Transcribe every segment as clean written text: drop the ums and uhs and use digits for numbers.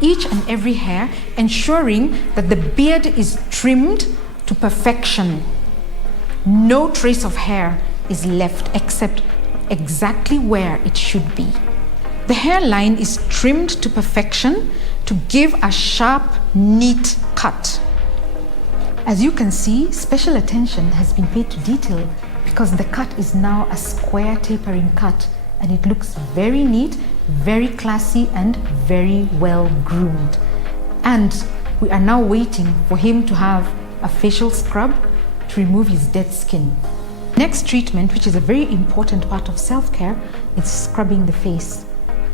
each and every hair, ensuring that the beard is trimmed to perfection. No trace of hair is left except exactly where it should be. The hairline is trimmed to perfection to give a sharp, neat cut. As you can see, special attention has been paid to detail because the cut is now a square tapering cut, and it looks very neat, very classy, and very well groomed. And we are now waiting for him to have a facial scrub to remove his dead skin. Next treatment, which is a very important part of self-care, is scrubbing the face.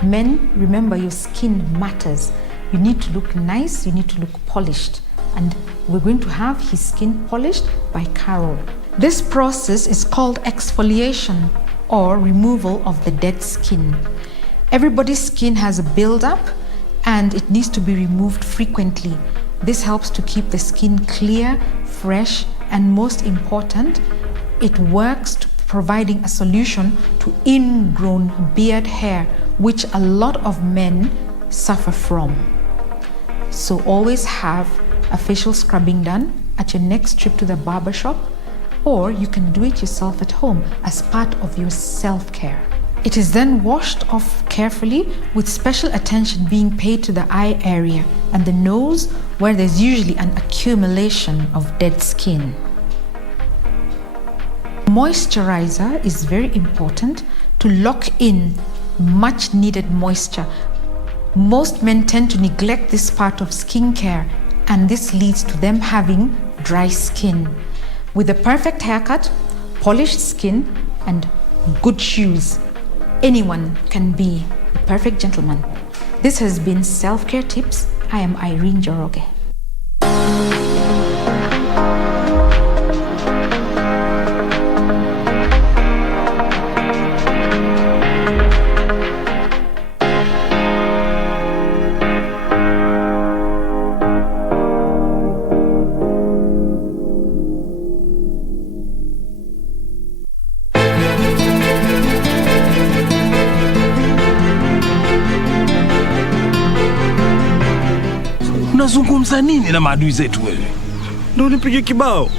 Men, remember, your skin matters. You need to look nice, you need to look polished, and we're going to have his skin polished by Carol. This process is called exfoliation, or removal of the dead skin. Everybody's skin has a buildup and it needs to be removed frequently. This helps to keep the skin clear, fresh, and most important, it works to providing a solution to ingrown beard hair, which a lot of men suffer from. So always have a facial scrubbing done at your next trip to the barber shop, or you can do it yourself at home as part of your self-care. It is then washed off carefully with special attention being paid to the eye area and the nose, where there's usually an accumulation of dead skin. Moisturizer is very important to lock in much needed moisture. Most men tend to neglect this part of skincare, and this leads to them having dry skin. With a perfect haircut, polished skin, and good shoes, anyone can be the perfect gentleman. This has been Self-Care Tips. I am Irene Joroge. Unazungumza nini na maadui zetu wewe? Ndio nipige kibao.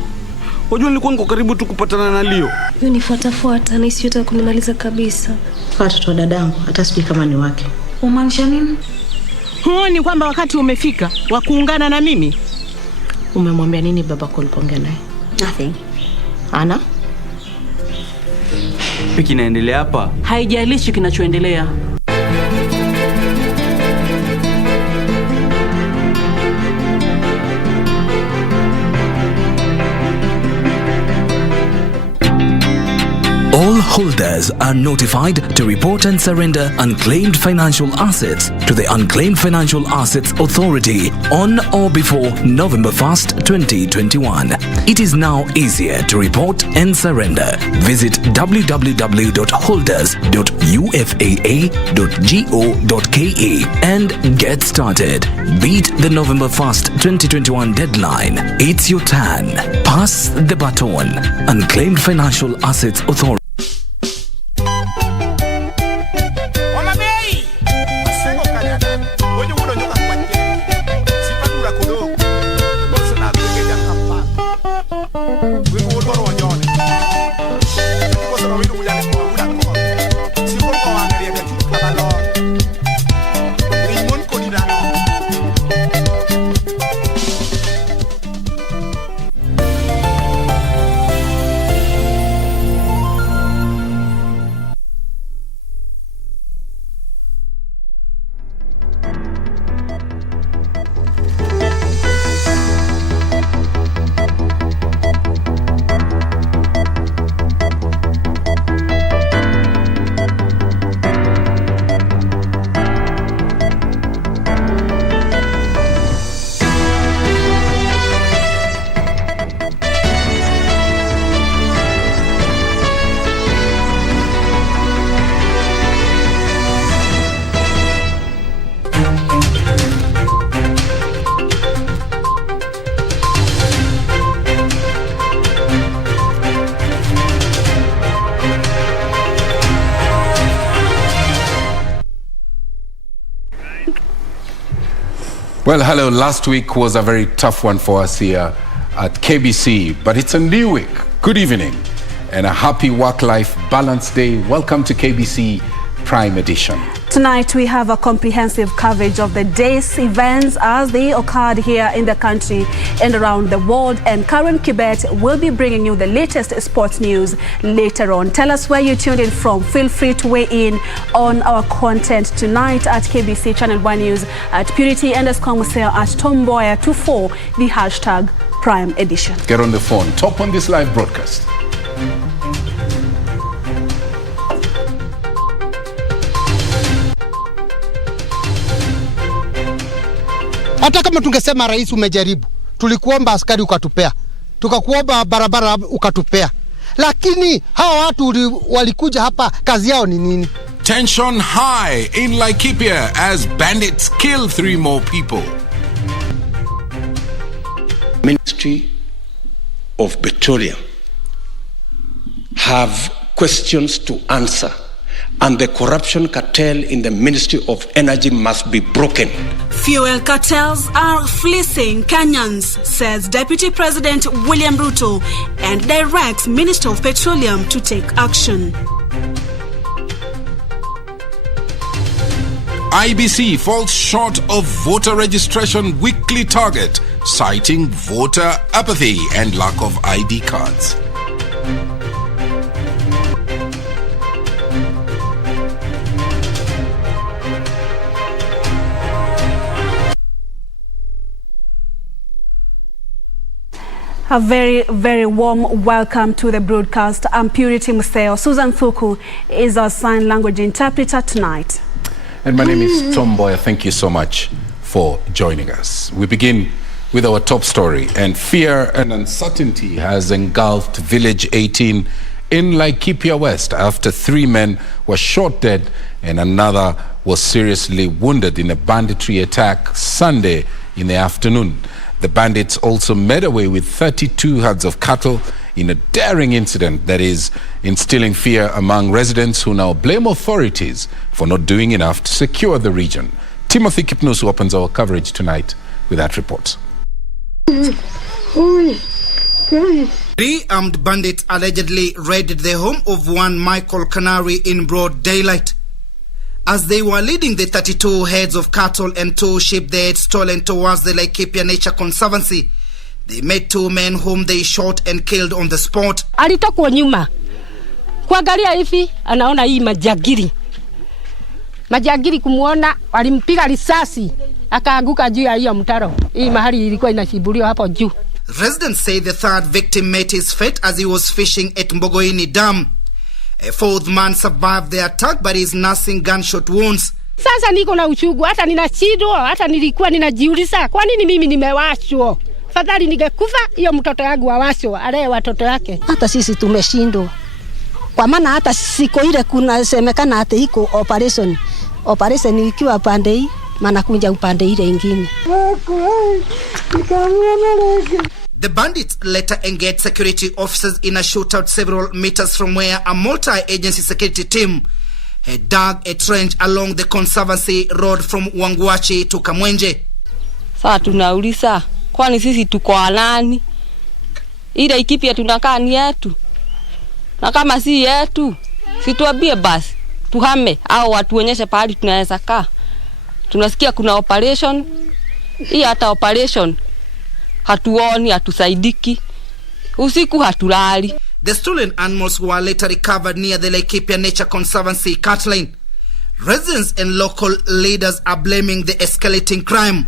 Wajua nilikuwa niko karibu tu kupatana na Leo. Yeye nifuatafuata na isiyo kunimaliza kabisa. Watoto wa dadangu hata sijui kama ni wake. Umaanisha nini? Huoni kwamba wakati umefika wa kuungana na mimi? Umemwambia nini babako ulipoongea naye? Nothing. Ana? Piki inaendelea hapa. Haijalishi kinachoendelea. All holders are notified to report and surrender unclaimed financial assets to the Unclaimed Financial Assets Authority on or before November 1st, 2021. It is now easier to report and surrender. Visit www.holders.ufaa.go.ke and get started. Beat the November 1st, 2021 deadline. It's your turn. Pass the baton. Unclaimed Financial Assets Authority. Well, hello. Last week was a very tough one for us here at KBC, but it's a new week. Good evening and a happy work-life balance day. Welcome to KBC Prime Edition. Tonight we have a comprehensive coverage of the day's events as they occurred here in the country and around the world, and Karen Kibet will be bringing you the latest sports news later on. Tell us where you tuned in from. Feel free to weigh in on our content tonight at KBC Channel 1 News, at Purity_Museo, at Mboya24, the hashtag Prime Edition. Get on the phone. Talk on this live broadcast. Hata kama tungesema rais umejaribu, tulikuomba askari ukatupea, tukakuomba barabara ukatupea, lakini hawa watu walikuja hapa, kazi yao ni nini? Tension high in Laikipia as bandits kill 3 more people. Ministry of Petroleum have questions to answer, and the corruption cartel in the Ministry of Energy must be broken. Fuel cartels are fleecing Kenyans, says Deputy President William Ruto, and directs Minister of Petroleum to take action. IBC falls short of voter registration weekly target, citing voter apathy and lack of ID cards. A very, very warm welcome to the broadcast. I'm Purity Museo. Susan Thuku is our sign language interpreter tonight. And my name is Mboya. Thank you so much for joining us. We begin with our top story. And fear and uncertainty has engulfed Village 18 in Laikipia West after 3 men were shot dead and another was seriously wounded in a banditry attack Sunday in the afternoon. The bandits also made away with 32 herds of cattle in a daring incident that is instilling fear among residents who now blame authorities for not doing enough to secure the region. Timothy Kipnusu opens our coverage tonight with that report. 3 armed bandits allegedly raided the home of one Michael Canary in broad daylight. As they were leading the 32 heads of cattle and 2 sheep they had stolen towards the Laikipia Nature Conservancy, they met 2 men whom they shot and killed on the spot. Alitoka nyuma. Kuangalia hivi anaona hii majagiri. Majagiri kumuona walimpiga risasi akaanguka juu ya hiyo mtaro. Hii mahali ilikuwa inashibuliwa hapo juu. Residents say the 3rd victim met his fate as he was fishing at Mboya Dam. A 4th man survived the attack but is nursing gunshot wounds. Sasa niko na uchungu, hata ninashindwa, hata nilikuwa ninajiuliza kwa nini mimi nimewashwa. Fadhali ningekufa hiyo mtoto wangu awashwa, ale watoto yake. Hata sisi tumeshindwa. Kwa maana hata siko ile kuna semekana hata iko operation ikiwa pande hii maana kunja upande ile nyingine. The bandits later engaged security officers in a shootout several meters from where a multi-agency security team had dug a trench along the Conservancy Road from Wangwachi to Kamwenje. Sasa tunauliza, kwani sisi tuko alani? Ile Laikipia tunakaa ni yetu. Na kama si yetu, situambie basi tuhame au watuonyeshe pahali tunaweza kaa. Tunasikia kuna operation. Hii hata operation hatuoni, hatusaidiki. Usiku hatulali. The stolen animals were later recovered near the Laikipia Nature Conservancy cut line. Residents and local leaders are blaming the escalating crime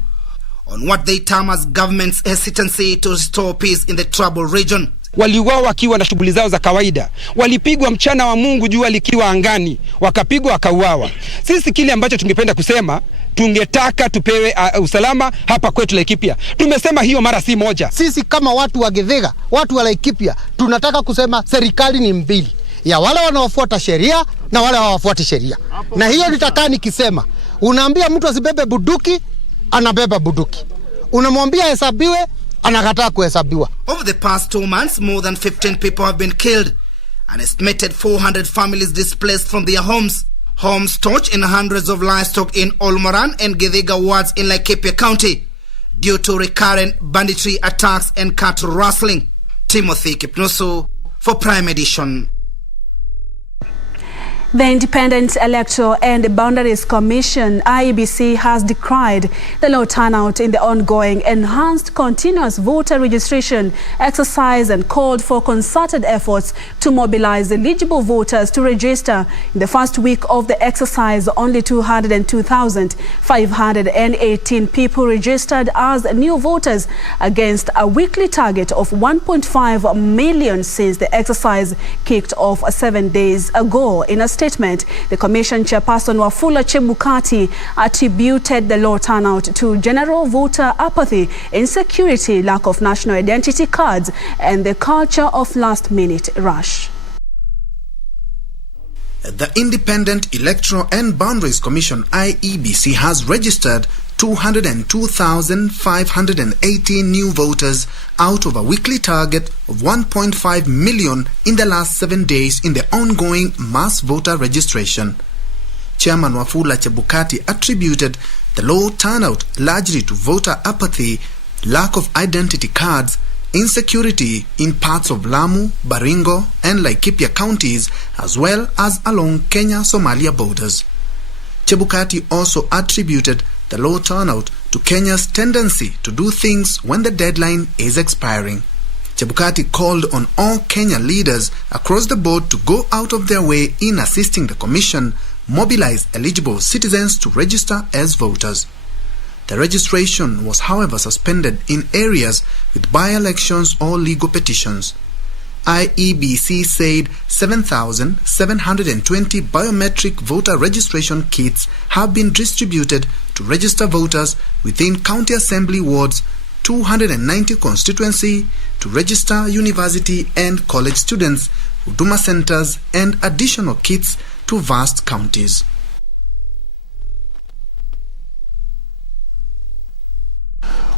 on what they term as government's hesitancy to restore peace in the troubled region. Waliuawa wakiwa na shughuli zao za kawaida. Walipigwa mchana wa Mungu jua likiwa angani, wakapigwa wakauawa. Sisi kile ambacho tungependa kusema, tungetaka tupewe usalama hapa kwetu Laikipia. Tumesema hiyo mara si moja. Sisi kama watu wa Githega, watu wa Laikipia, tunataka kusema serikali ni mbili. Ya wale wanaofuata sheria na wale hawafuati sheria. Na hiyo nitakaa nikisema, unaambia mtu asibebe bunduki, anabeba bunduki. Unamwambia hesabiwe, anakataa kuhesabiwa. Over the past 2 months, more than 15 people have been killed. An estimated 400 families displaced from their homes. Homes torched and hundreds of livestock in Olmoran and Githega wards in Laikipia County. due to recurrent banditry attacks and cattle rustling. Timothy Kipnusu for Prime Edition. The Independent Electoral and Boundaries Commission, IEBC, has decried the low turnout in the ongoing enhanced continuous voter registration exercise and called for concerted efforts to mobilize eligible voters to register. In the first week of the exercise, only 202,518 people registered as new voters against a weekly target of 1.5 million since the exercise kicked off 7 days ago. In a statement, the Commission Chairperson Wafula Chebukati attributed the low turnout to general voter apathy, insecurity, lack of national identity cards, and the culture of last-minute rush. The Independent Electoral and Boundaries Commission, IEBC, has registered 202,518 new voters out of a weekly target of 1.5 million in the last 7 days in the ongoing mass voter registration. Chairman Wafula Chebukati attributed the low turnout largely to voter apathy, lack of identity cards, insecurity in parts of Lamu, Baringo and Laikipia counties, as well as along Kenya-Somalia borders. Chebukati also attributed the low turnout to Kenya's tendency to do things when the deadline is expiring. Chebukati called on all Kenya leaders across the board to go out of their way in assisting the Commission mobilize eligible citizens to register as voters. The registration was, however, suspended in areas with by-elections or legal petitions. IEBC said 7,720 biometric voter registration kits have been distributed to register voters within county assembly wards, 290 constituency, to register university and college students, Huduma centers, and additional kits to vast counties.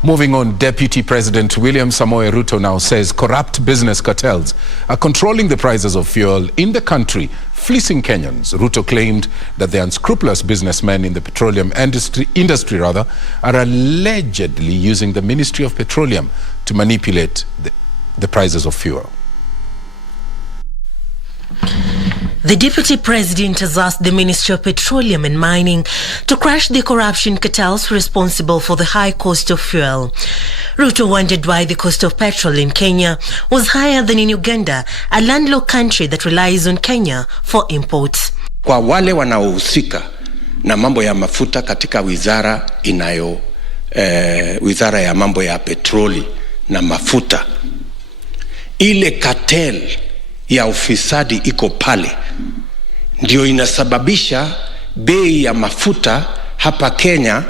Moving on, Deputy President William Samoei Ruto now says corrupt business cartels are controlling the prices of fuel in the country, fleecing Kenyans. Ruto claimed that the unscrupulous businessmen in the petroleum industry are allegedly using the Ministry of Petroleum to manipulate the prices of fuel. The Deputy President has asked the Ministry of Petroleum and Mining to crush the corruption cartels responsible for the high cost of fuel. Ruto wondered why the cost of petrol in Kenya was higher than in Uganda, a landlocked country that relies on Kenya for imports. Kwa wale wanaohusika na mambo ya mafuta katika wizara ya mambo ya petroli na mafuta, ile cartel ya ufisadi iko pale, ndio inasababisha bei ya mafuta hapa Kenya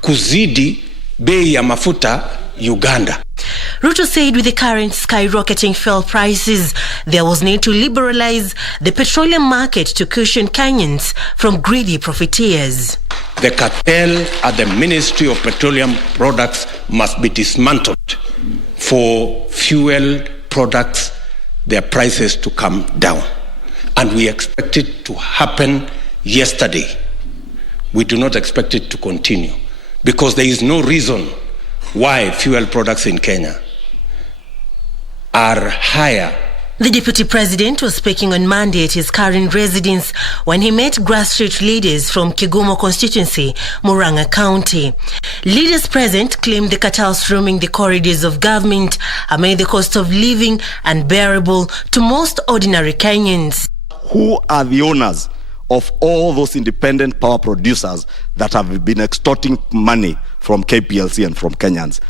kuzidi bei ya mafuta Uganda. Ruto said with the current skyrocketing fuel prices, there was need to liberalize the petroleum market to cushion Kenyans from greedy profiteers. The cartel at the Ministry of Petroleum Products must be dismantled for fuel products, their prices to come down. And we expect it to happen yesterday. We do not expect it to continue because there is no reason why fuel products in Kenya are higher. The Deputy President was speaking on Monday at his current residence when he met grassroots leaders from Kigumo constituency, Murang'a County. Leaders present claimed the cartels roaming the corridors of government have made the cost of living unbearable to most ordinary Kenyans. Who are the owners of all those independent power producers that have been extorting money from KPLC and from Kenyans?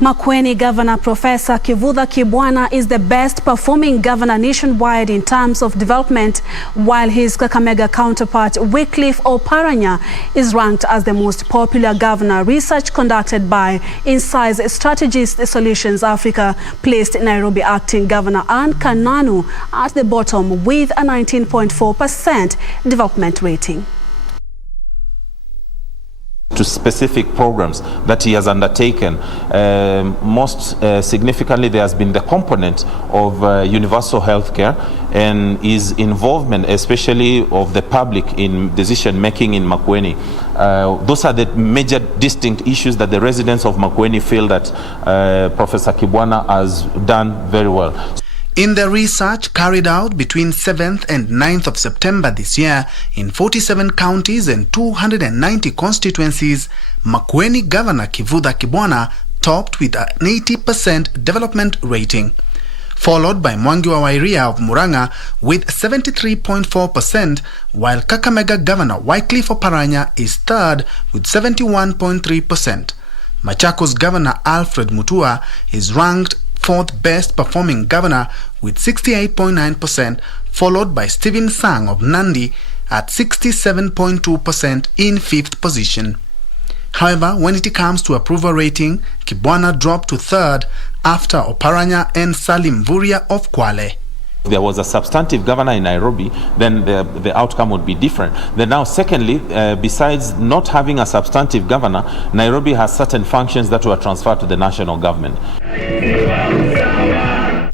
Makueni Governor Professor Kivutha Kibwana is the best performing governor nationwide in terms of development, while his Kakamega counterpart Wycliffe Oparanya is ranked as the most popular governor. Research conducted by Insights Strategist Solutions Africa placed Nairobi Acting Governor Anne Kananu at the bottom with a 19.4% development rating. to specific programs that he has undertaken. Most significantly, there has been the component of universal healthcare and his involvement, especially of the public in decision making in Makueni. Those are the major distinct issues that the residents of Makueni feel that Professor Kibwana has done very well. In the research carried out between 7th and 9th of September this year in 47 counties and 290 constituencies, Makueni Governor Kivutha Kibwana topped with an 80% development rating, followed by Mwangi wa Wairia of Muranga with 73.4%, while Kakamega Governor Wycliffe Oparanya is third with 71.3%. Machakos Governor Alfred Mutua is ranked fourth best performing governor with 68.9%, followed by Stephen Sang of Nandi at 67.2% in fifth position. However, when it comes to approval rating, Kibwana dropped to third after Oparanya and Salim Vuria of Kwale. If there was a substantive governor in Nairobi, then the outcome would be different. Then now, secondly, besides not having a substantive governor, Nairobi has certain functions that were transferred to the national government.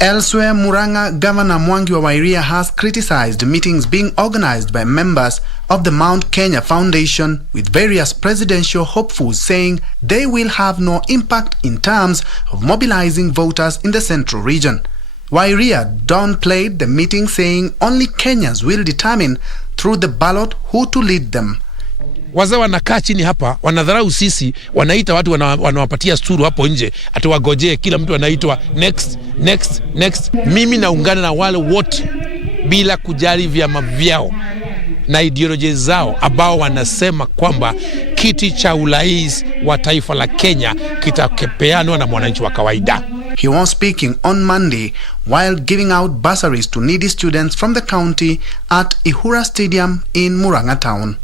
Elsewhere, Muranga Governor Mwangi wa Wairia has criticized meetings being organized by members of the Mount Kenya Foundation with various presidential hopefuls, saying they will have no impact in terms of mobilizing voters in the central region. Wairia downplayed the meeting, saying only Kenyans will determine through the ballot who to lead them. Wazee wanakaa chini hapa, wanadharau sisi, wanaita watu wanawapatia suru hapo nje, atawagojee kila mtu anaitwa next, next, next. Mimi naungana na wale wote bila kujali vyama vyao na ideolojia zao ambao wanasema kwamba kiti cha urais wa taifa la Kenya kitakepeanwa na mwananchi wa kawaida. He was speaking on Monday while giving out bursaries to needy students from the county at Ihura Stadium in Muranga town.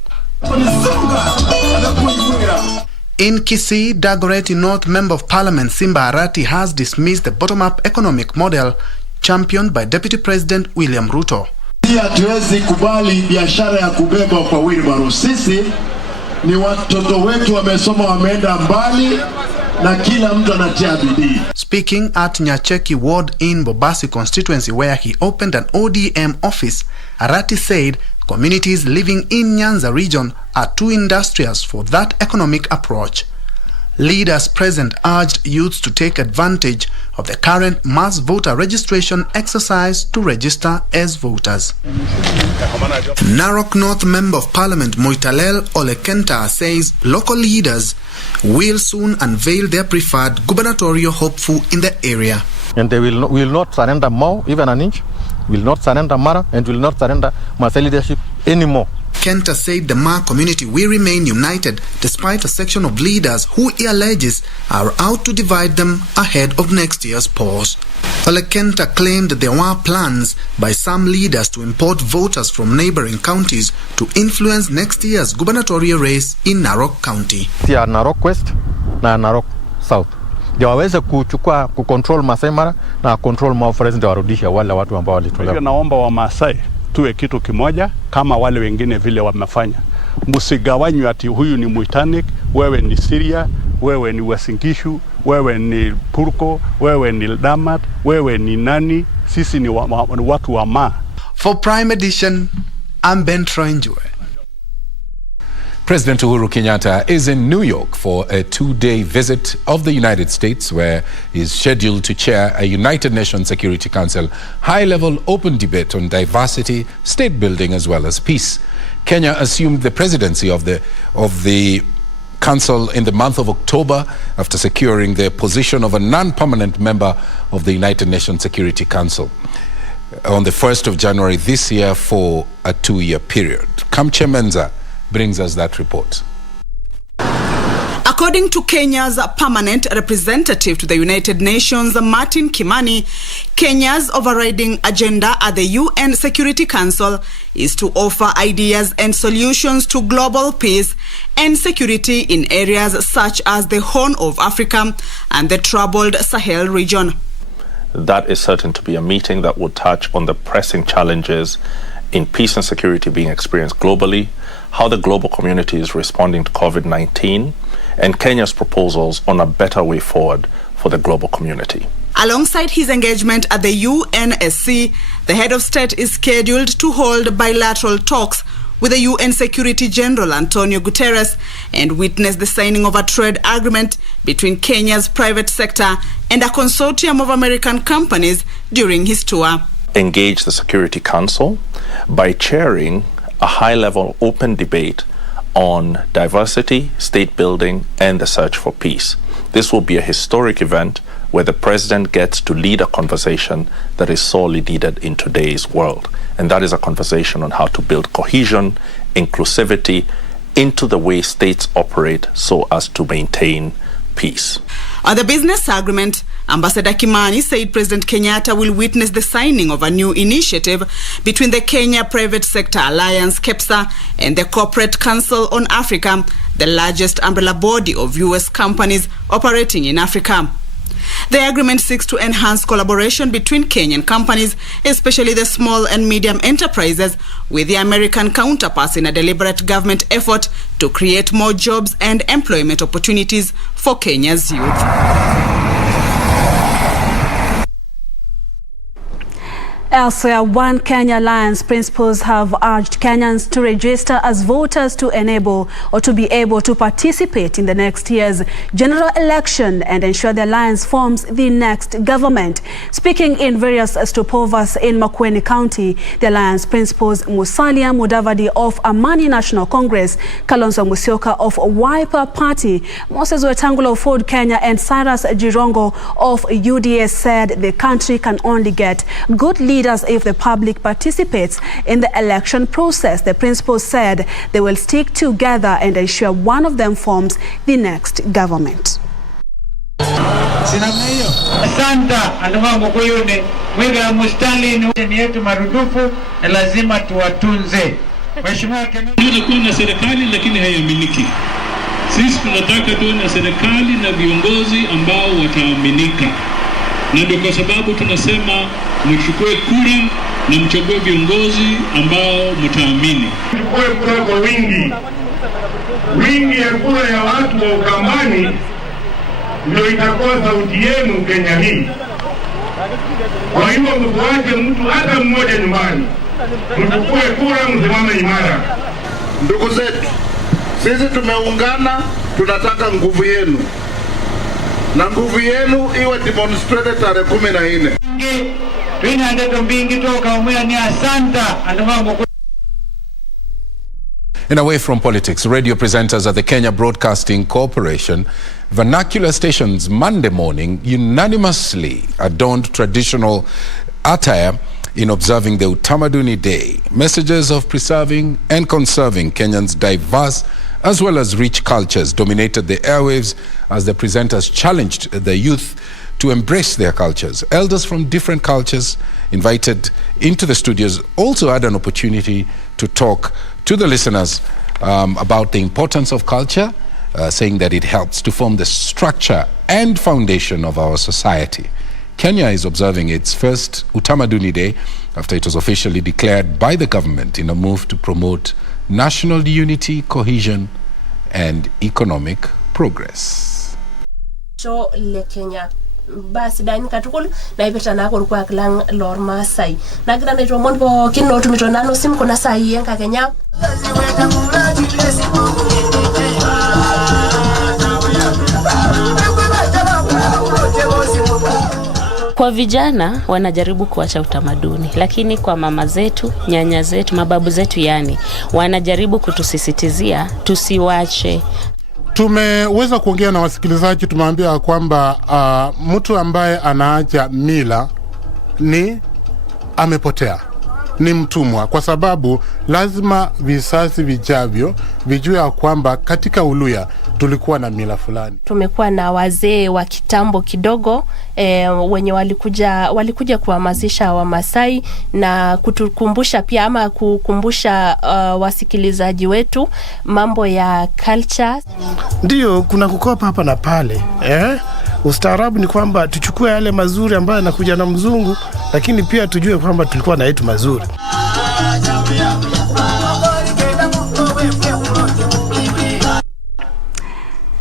In Kisii, Dagoretti North Member of Parliament Simba Arati has dismissed the bottom-up economic model championed by Deputy President William Ruto. Hatuwezi kubali biashara ya kubeba kwa wheelbarrow. Sisi ni watoto wetu wamesoma, wameenda mbali na kila mtu anatia bidii. Speaking at Nyacheki ward in Bobasi constituency where he opened an ODM office, Arati said communities living in Nyanza region are too industrious for that economic approach. Leaders present urged youths to take advantage of the current mass voter registration exercise to register as voters. Narok North Member of Parliament Moitalel Olekenta says local leaders will soon unveil their preferred gubernatorial hopeful in the area. And they will not surrender Mau even an inch, will not surrender Mara, and will not surrender Maasai leadership anymore. Kenta said the Ma community will remain united despite a section of leaders who he alleges are out to divide them ahead of next year's polls. Kenta claimed there were plans by some leaders to import voters from neighboring counties to influence next year's gubernatorial race in Narok County. Tia Narok West na Narok South. Ndio waweze kuchukua kucontrol Masai Mara na control Mau Forest, ndio warudisha wale watu ambao walitolewa. Naomba wa Masai tuwe kitu kimoja kama wale wengine vile wamefanya. Msigawanywe ati huyu ni Muitanik, wewe ni Syria, wewe ni Wasingishu, wewe ni Purko, wewe ni Damat, wewe ni nani. Sisi ni watu wa Ma. For Prime Edition, I'm Ben Troinjue. President Uhuru Kenyatta is in New York for a 2-day visit of the United States, where he is scheduled to chair a United Nations Security Council high-level open debate on diversity, state building, as well as peace. Kenya assumed the presidency of the Council in the month of October after securing the position of a non-permanent member of the United Nations Security Council on the 1st of January this year for a 2-year period. Kamche Menza brings us that report. According to Kenya's permanent representative to the United Nations, Martin Kimani, Kenya's overriding agenda at the UN Security Council is to offer ideas and solutions to global peace and security in areas such as the Horn of Africa and the troubled Sahel region. That is certain to be a meeting that will touch on the pressing challenges in peace and security being experienced globally, how the global community is responding to COVID-19 and Kenya's proposals on a better way forward for the global community. Alongside his engagement at the UNSC, the head of state is scheduled to hold bilateral talks with the UN Security General Antonio Guterres and witness the signing of a trade agreement between Kenya's private sector and a consortium of American companies during his tour. Engage the Security Council by chairing a high-level open debate on diversity, state building, and the search for peace. This will be a historic event where the president gets to lead a conversation that is sorely needed in today's world. And that is a conversation on how to build cohesion, inclusivity into the way states operate so as to maintain peace. On the business agreement, Ambassador Kimani said President Kenyatta will witness the signing of a new initiative between the Kenya Private Sector Alliance, KEPSA, and the Corporate Council on Africa, the largest umbrella body of U.S. companies operating in Africa. The agreement seeks to enhance collaboration between Kenyan companies, especially the small and medium enterprises, with the American counterparts in a deliberate government effort to create more jobs and employment opportunities for Kenya's youth. Elsewhere, One Kenya Alliance principals have urged Kenyans to register as voters to enable or to be able to participate in the next year's general election and ensure the alliance forms the next government. Speaking in various stopovers in Makueni County, the alliance principals Musalia Mudavadi of Amani National Congress, Kalonzo Musyoka of Wiper Party, Moses Wetangula of Ford Kenya, and Cyrus Jirongo of UDA said the country can only get good leaders if the public participates in the election process. The principals said they will stick together and ensure one of them forms the next government. Asanta andugu kuyune mwiga mustali ni yetu marudufu na lazima tuwatunze. Mheshimiwa Kennedy kuwa na serikali lakini haiaminiki. Sisi tunataka tuwe na serikali na viongozi ambao wataaminika. Na ndio kwa sababu tunasema mchukue kura na mchague viongozi ambao mtaamini. Mchukue kura kwa wingi. Wingi ya kura ya watu wa Ukambani ndio itakuwa sauti yenu Kenya hii. Kwa hivyo mfuate mtu hata mmoja nyumbani. Mchukue kura, msimame imara. Ndugu zetu, sisi tumeungana, tunataka nguvu yenu. Na nguvu yenu iwe demonstrated tarehe 14. And away from politics, radio presenters at the Kenya Broadcasting Corporation vernacular stations Monday morning unanimously adorned traditional attire in observing the Utamaduni Day. Messages of preserving and conserving Kenyans' diverse as well as rich cultures dominated the airwaves as the presenters challenged the youth to embrace their cultures. Elders from different cultures invited into the studios also had an opportunity to talk to the listeners about the importance of culture, saying that it helps to form the structure and foundation of our society. Kenya is observing its first Utamaduni Day after it was officially declared by the government in a move to promote national unity, cohesion, and economic progress. So le Kenya basi dani katukul na ibeta na ko kwa klang lor masai na gina ne romon bo kinno tumito nano sim kona sai yenka Kenya. Kwa vijana wanajaribu kuacha utamaduni, lakini kwa mama zetu, nyanya zetu, mababu zetu yani, wanajaribu kutusisitizia tusiwache. Tumeweza kuongea na wasikilizaji, tumeambia kwamba mtu ambaye anaacha mila ni amepotea, ni mtumwa, kwa sababu lazima visasi vijavyo vijue kwamba katika Uluya tulikuwa na mila fulani. Tumekuwa na wazee wa kitambo kidogo wenye walikuja kuhamasisha Wamasai na kutukumbusha pia ama kukumbusha wasikilizaji wetu mambo ya culture. Ndio kuna kukopa hapa na pale. Ustaarabu ni kwamba tuchukue yale mazuri ambayo yanakuja na mzungu, lakini pia tujue kwamba tulikuwa na yetu mazuri.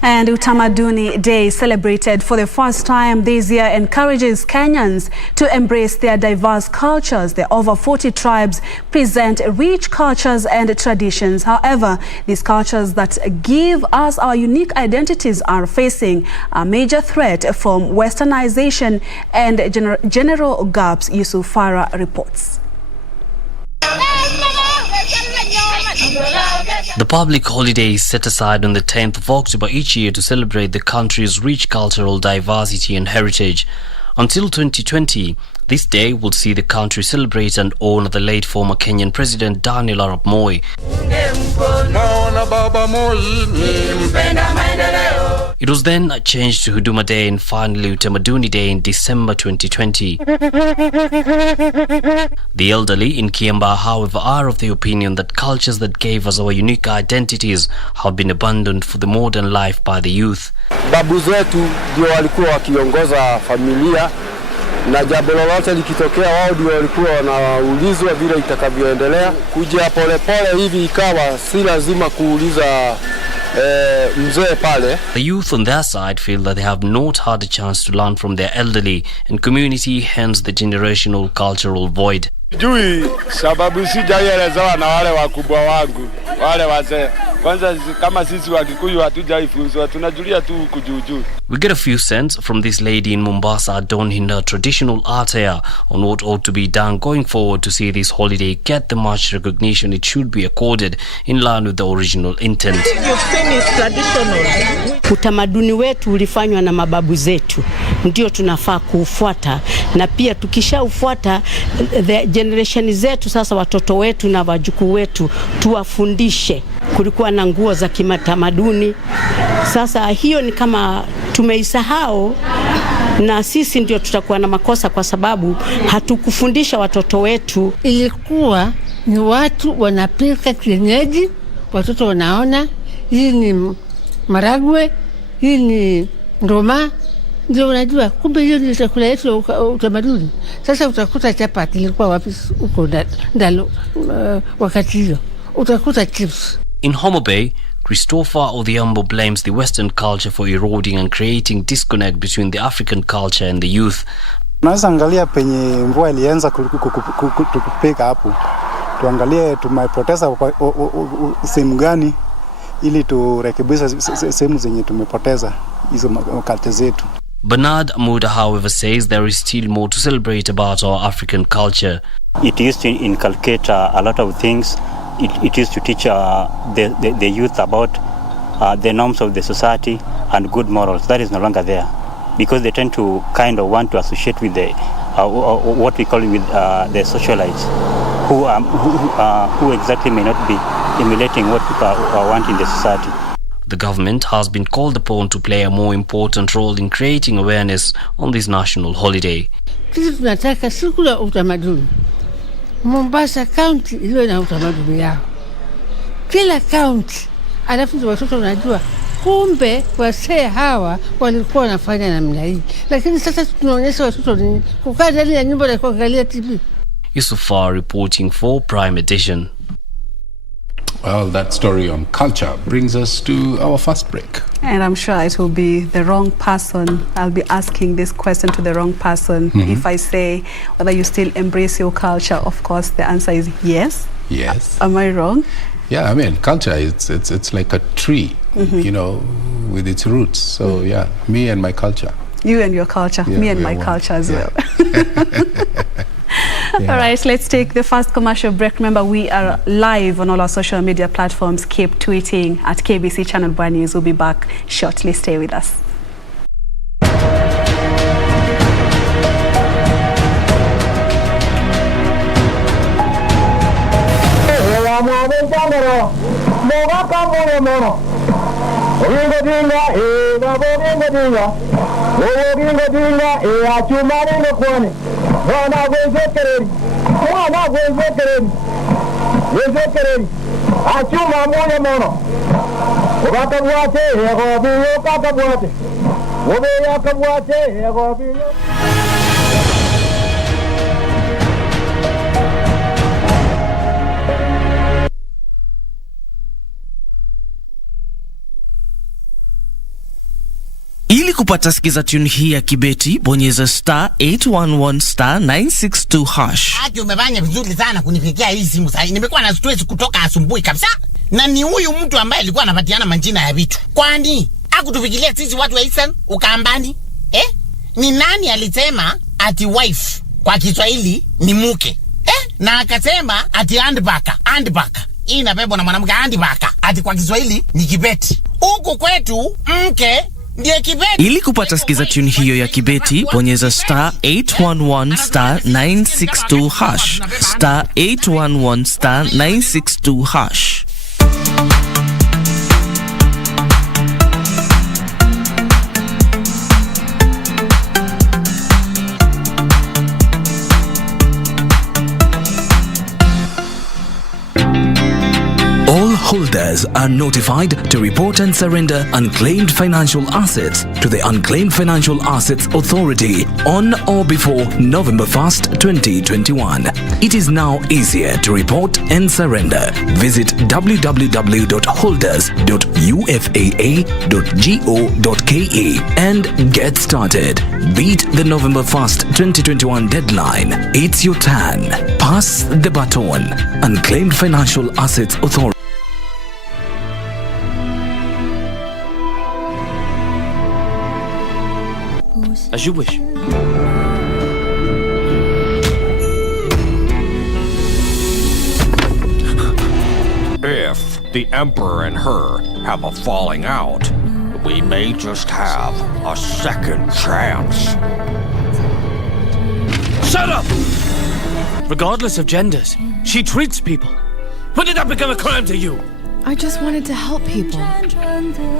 And Utamaduni Day, celebrated for the first time this year, encourages Kenyans to embrace their diverse cultures. The over 40 tribes present rich cultures and traditions. However, these cultures that give us our unique identities are facing a major threat from westernization and general gaps, Yusuf Farah reports. The public holiday is set aside on the 10th of October each year to celebrate the country's rich cultural diversity and heritage. Until 2020, this day will see the country celebrate and honor the late former Kenyan President Daniel Arap Moi. It was then changed to Huduma Day and finally Utamaduni Day in December 2020. The elderly in Kiambaa, however, are of the opinion that cultures that gave us our unique identities have been abandoned for the modern life by the youth. Babu zetu ndio walikuwa wakiongoza familia, na jambo lolote likitokea wao ndio walikuwa wanaulizwa vile itakavyoendelea. Kuja polepole hivi ikawa si lazima kuuliza mzee pale. The youth on their side feel that they have not had a chance to learn from their elderly and community, hence the generational cultural void. Sijui sababu sijaelezewa na wale wakubwa wangu, wale wazee. Kwanza kama sisi Wakikuyu hatujaifunzwa, tunajulia tu huku juu. We get a few cents from this lady in Mombasa donning her traditional attire on what ought to be done going forward to see this holiday get the much recognition it should be accorded in line with the original intent. Utamaduni wetu ulifanywa na mababu zetu, ndio tunafaa kuufuata, na pia tukishaufuata the generation zetu, sasa watoto wetu na wajukuu wetu tuwafundishe. Kulikuwa na nguo za kimatamaduni, sasa hiyo ni kama tumeisahau, na sisi ndio tutakuwa na makosa kwa sababu hatukufundisha watoto wetu. Ilikuwa ni watu wanapika kienyeji, watoto wanaona hii ni maragwe, hii ni ndoma, ndio unajua kumbe hiyo ni chakula yetu utamaduni. Sasa utakuta chapati ilikuwa wapi huko ndalo wakati hiyo, utakuta chips. In Homa Bay, Christopher Odhiambo blames the Western culture for eroding and creating disconnect between the African culture and the youth. Tunaweza angalia penye mvua ilianza kupiga hapo. Tuangalie tumepoteza sehemu gani ili turekebisha sehemu zenye tumepoteza hizo culture zetu. Bernard Muda, however, says there is still more to celebrate about our African culture. It used to inculcate a lot of things. It used to teach the youth about the norms of the society and good morals. That is no longer there because they tend to kind of want to associate with the what we call with the socialites who exactly may not be emulating what people want in the society. The government has been called upon to play a more important role in creating awareness on this national holiday. Sisi tunataka siku ya utamaduni. Mombasa County ile na utamaduni yao. Kila county alafu watoto wanajua kumbe wasee hawa walikuwa wanafanya namna hii. Lakini sasa tunaonyesha watoto ni kukaa ndani ya nyumba na kuangalia TV. Yusuf Farah reporting for Prime Edition. Well, that story on culture brings us to our first break. And I'm sure it will be the wrong person. I'll be asking this question to the wrong person. If I say whether you still embrace your culture, of course, the answer is yes. Yes. Am I wrong? Yeah, I mean, culture, it's like a tree, you know, with its roots. So, yeah, me and my culture. You and your culture, yeah, me and my culture as well. Yeah. All right, let's take the first commercial break. Remember, we are live on all our social media platforms. Keep tweeting at KBC Channel Bar News. We'll be back shortly. Stay with us. kupata sikiza tune hii ya Kibeti, bonyeza *811*962#. Haki umefanya vizuri sana kunifikia hii simu sasa. Nimekuwa na stress kutoka asubuhi kabisa. Na ni huyu mtu ambaye alikuwa anapatiana majina ya vitu. Kwani hakutufikiria sisi watu wa Eastern Ukambani? Ni nani alisema ati wife kwa Kiswahili ni mke? Na akasema ati handbaka. Hii inabebwa na mwanamke handbaka. Ati kwa Kiswahili ni kibeti. Huku kwetu mke ndiye kibeti. Ili kupata sikiza tune hiyo ya Kibeti, bonyeza *811*962#. *811*962#. Holders are notified to report and surrender unclaimed financial assets to the Unclaimed Financial Assets Authority on or before November 1st, 2021. It is now easier to report and surrender. Visit www.holders.ufaa.go.ke and get started. Beat the November 1st, 2021 deadline. It's your turn. Pass the baton. Unclaimed Financial Assets Authority. As you wish. If the Emperor and her have a falling out, we may just have a second chance. Shut up! Regardless of genders, she treats people. When did that become a crime to you? I just wanted to help people.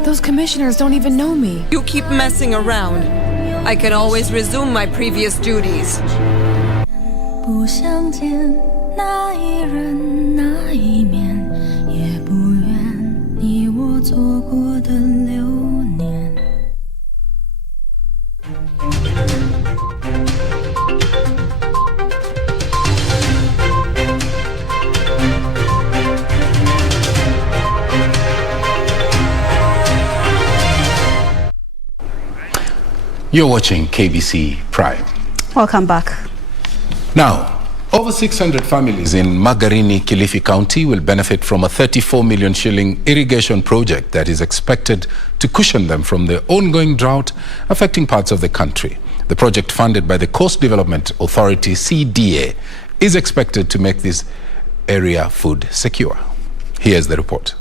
Those commissioners don't even know me. You keep messing around. I can always resume my previous duties. 不相见那一人那一面，也不愿你我错过的流年。 You're watching KBC Prime. Welcome back. Now, over 600 families in Magarini, Kilifi County will benefit from a 34 million shilling irrigation project that is expected to cushion them from the ongoing drought affecting parts of the country. The project, funded by the Coast Development Authority, CDA, is expected to make this area food secure. Here's the report.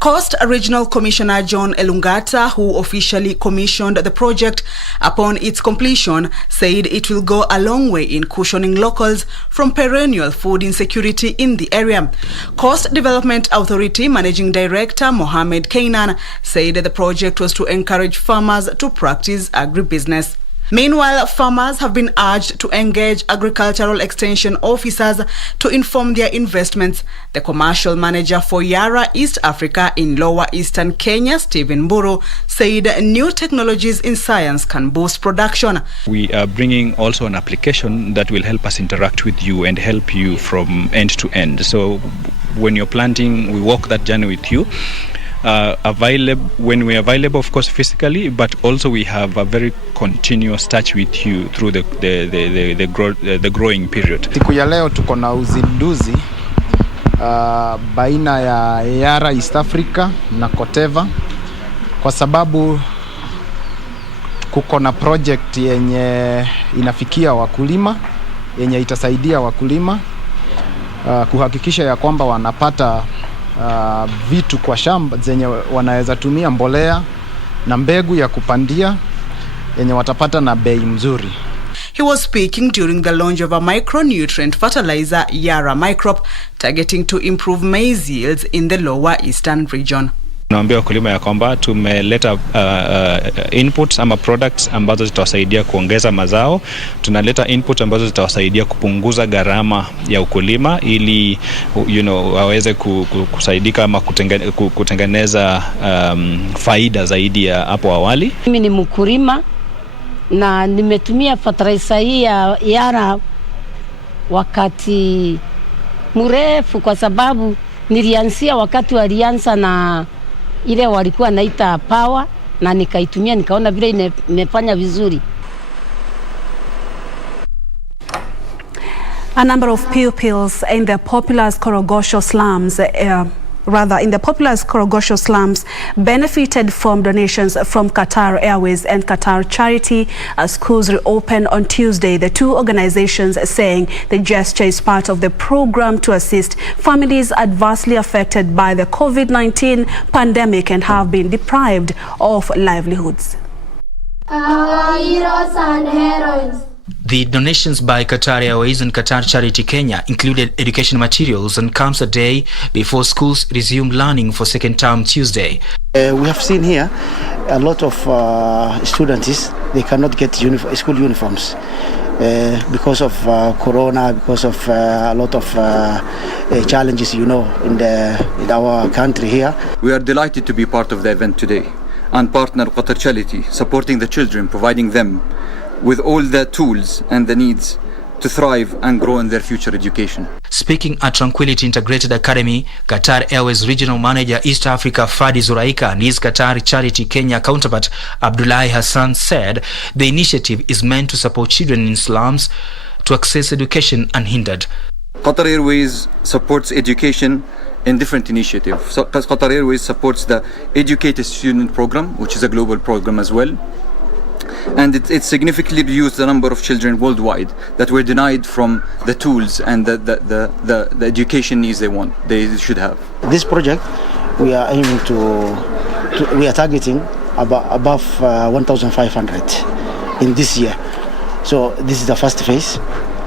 Coast Regional Commissioner John Elungata, who officially commissioned the project upon its completion, said it will go a long way in cushioning locals from perennial food insecurity in the area. Coast Development Authority Managing Director Mohamed Kainan said the project was to encourage farmers to practice agribusiness. Meanwhile, farmers have been urged to engage agricultural extension officers to inform their investments. The commercial manager for Yara East Africa in Lower Eastern Kenya, Stephen Mburu, said new technologies in science can boost production. We are bringing also an application that will help us interact with you and help you from end to end. So when you're planting, we walk that journey with you. Available when we're available, of course, physically, but also we have a very continuous touch with you through the growing period. Siku ya leo tuko na uzinduzi baina ya Yara East Africa na Koteva, kwa sababu kuko na project yenye inafikia wakulima, yenye itasaidia wakulima kuhakikisha ya kwamba wanapata vitu kwa shamba zenye wanaweza tumia mbolea na mbegu ya kupandia yenye watapata na bei mzuri. He was speaking during the launch of a micronutrient fertilizer, Yara Microp, targeting to improve maize yields in the Lower Eastern region. Naambia wakulima ya kwamba tumeleta inputs ama products ambazo zitawasaidia kuongeza mazao. Tunaleta inputs ambazo zitawasaidia kupunguza gharama ya ukulima ili waweze kusaidika ama kutengeneza faida zaidi ya hapo awali. Mimi ni mkulima na nimetumia fertilizer hii ya Yara wakati mrefu, kwa sababu nilianzia wakati walianza na ile walikuwa naita power, na nikaitumia nikaona vile imefanya vizuri. A number of pupils in the popular Korogosho slums benefited from donations from Qatar Airways and Qatar Charity as schools reopened on Tuesday. The two organizations saying the gesture is part of the program to assist families adversely affected by the COVID-19 pandemic and have been deprived of livelihoods. Our heroes and heroines. The donations by Qatar Airways and Qatar Charity Kenya included education materials and comes a day before schools resumed learning for second term Tuesday. We have seen here a lot of students, they cannot get school uniforms because of corona, because of a lot of challenges, in our country here. We are delighted to be part of the event today and partner Qatar Charity, supporting the children, providing them with all the tools and the needs to thrive and grow in their future education. Speaking at Tranquility Integrated Academy, Qatar Airways Regional Manager East Africa Fadi Zuraika and his Qatar Charity Kenya counterpart Abdullahi Hassan said the initiative is meant to support children in slums to access education unhindered. Qatar Airways supports education in different initiatives. So Qatar Airways supports the Educate a Student program, which is a global program as well. And it significantly reduced the number of children worldwide that were denied from the tools and the education needs they should have. This project, we are aiming we are targeting above 1,500 in this year. So this is the first phase,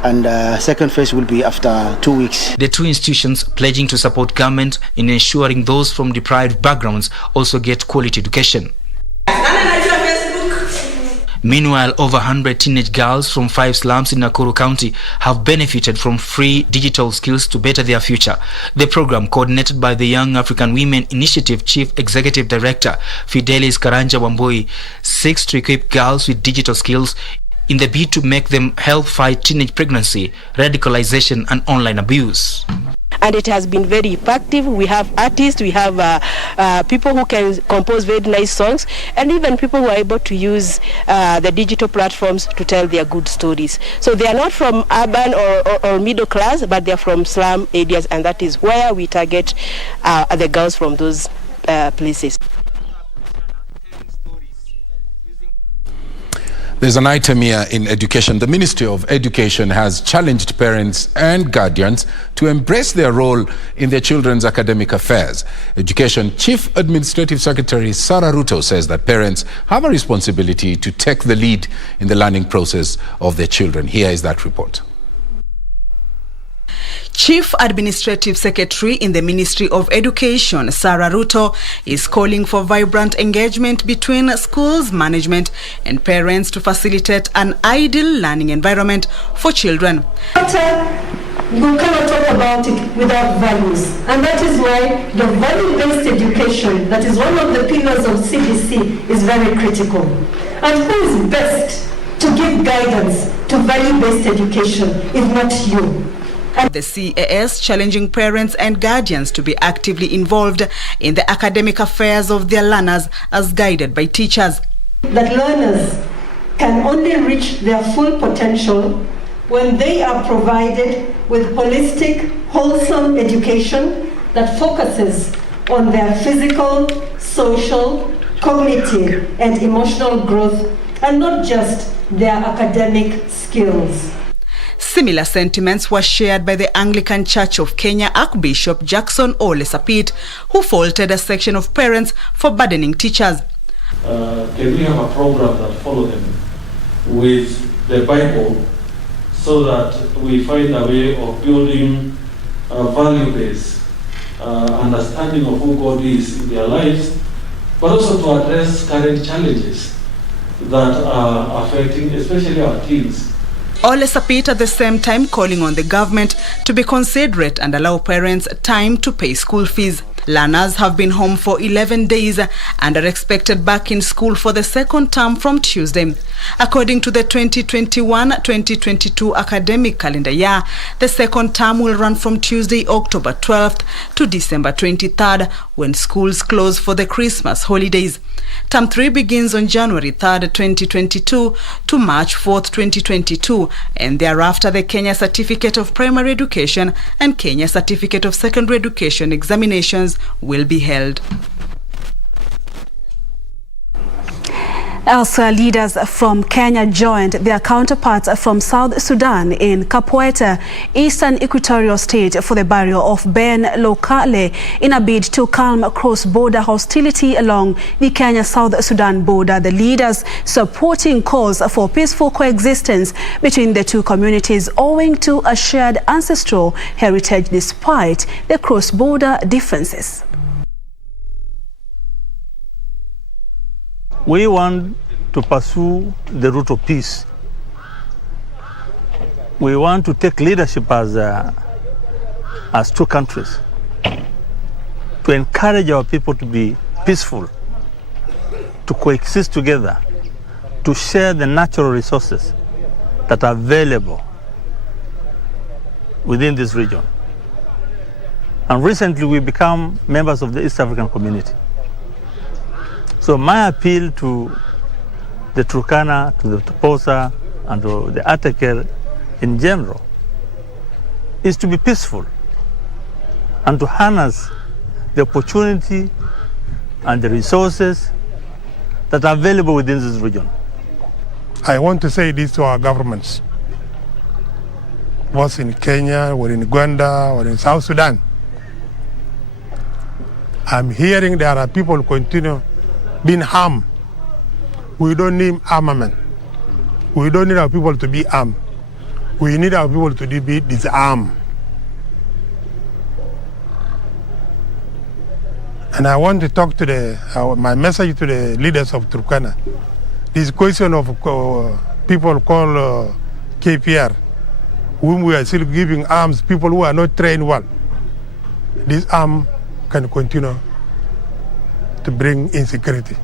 and second phase will be after 2 weeks. The two institutions pledging to support government in ensuring those from deprived backgrounds also get quality education. Meanwhile, over 100 teenage girls from 5 slums in Nakuru County have benefited from free digital skills to better their future. The program, coordinated by the Young African Women Initiative Chief Executive Director Fidelis Karanja Wambui, seeks to equip girls with digital skills in the bid to make them help fight teenage pregnancy, radicalization and online abuse. And it has been very effective. We have artists, we have people who can compose very nice songs, and even people who are able to use the digital platforms to tell their good stories. So they are not from urban or middle class, but they are from slum areas, and that is where we target the girls from those places. There's an item here in education. The Ministry of Education has challenged parents and guardians to embrace their role in their children's academic affairs. Education Chief Administrative Secretary Sarah Ruto says that parents have a responsibility to take the lead in the learning process of their children. Here is that report. Chief Administrative Secretary in the Ministry of Education, Sarah Ruto, is calling for vibrant engagement between schools, management and parents to facilitate an ideal learning environment for children. You cannot talk about it without values, and that is why the value-based education, that is one of the pillars of CBC, is very critical. And who is best to give guidance to value-based education if not you? The CAS challenging parents and guardians to be actively involved in the academic affairs of their learners as guided by teachers. That learners can only reach their full potential when they are provided with holistic, wholesome education that focuses on their physical, social, cognitive and emotional growth, and not just their academic skills. Similar sentiments were shared by the Anglican Church of Kenya Archbishop Jackson Ole Sapit, who faulted a section of parents for burdening teachers. Can we have a program that follows them with the Bible so that we find a way of building a value-based understanding of who God is in their lives, but also to address current challenges that are affecting especially our teens. Ole Sapit at the same time calling on the government to be considerate and allow parents time to pay school fees. Learners have been home for 11 days and are expected back in school for the second term from Tuesday. According to the 2021-2022 academic calendar year, the second term will run from Tuesday, October 12th to December 23rd, when schools close for the Christmas holidays. Term 3 begins on January 3rd, 2022 to March 4th, 2022, and thereafter the Kenya Certificate of Primary Education and Kenya Certificate of Secondary Education examinations will be held. Elsewhere, leaders from Kenya joined their counterparts from South Sudan in Kapweta, Eastern Equatorial State, for the burial of Ben Lokale in a bid to calm cross-border hostility along the Kenya-South Sudan border. The leaders supporting calls for peaceful coexistence between the two communities owing to a shared ancestral heritage despite the cross-border differences. We want to pursue the route of peace. We want to take leadership as two countries, to encourage our people to be peaceful, to coexist together, to share the natural resources that are available within this region. And recently we become members of the East African Community. So my appeal to the Turkana, to the Toposa, and to the Ataker in general is to be peaceful and to harness the opportunity and the resources that are available within this region. I want to say this to our governments, both in Kenya or in Uganda or in South Sudan. I'm hearing there are people continue being harmed. We don't need armament. We don't need our people to be armed. We need our people to be disarmed. And I want to talk to my message to the leaders of Turkana. This question of people called KPR, whom we are still giving arms, people who are not trained well. This arm can continue to bring insecurity.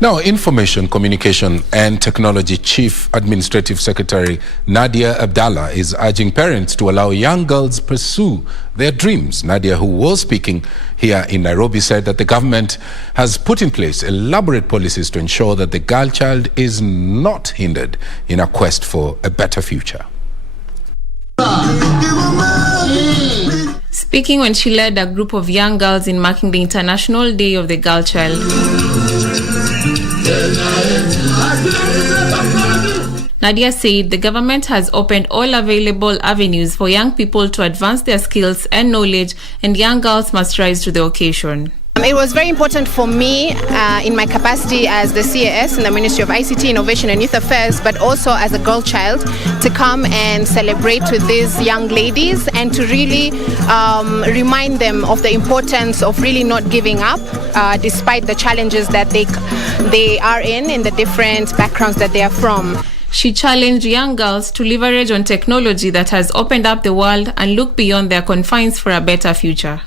Now, Information, Communication and Technology Chief Administrative Secretary Nadia Abdallah is urging parents to allow young girls pursue their dreams. Nadia, who was speaking here in Nairobi, said that the government has put in place elaborate policies to ensure that the girl child is not hindered in a quest for a better future. Speaking when she led a group of young girls in marking the International Day of the Girl Child, Nadia said the government has opened all available avenues for young people to advance their skills and knowledge, and young girls must rise to the occasion. It was very important for me in my capacity as the CAS in the Ministry of ICT, Innovation and Youth Affairs, but also as a girl child, to come and celebrate with these young ladies and to really remind them of the importance of really not giving up despite the challenges that they are in the different backgrounds that they are from. She challenged young girls to leverage on technology that has opened up the world and look beyond their confines for a better future.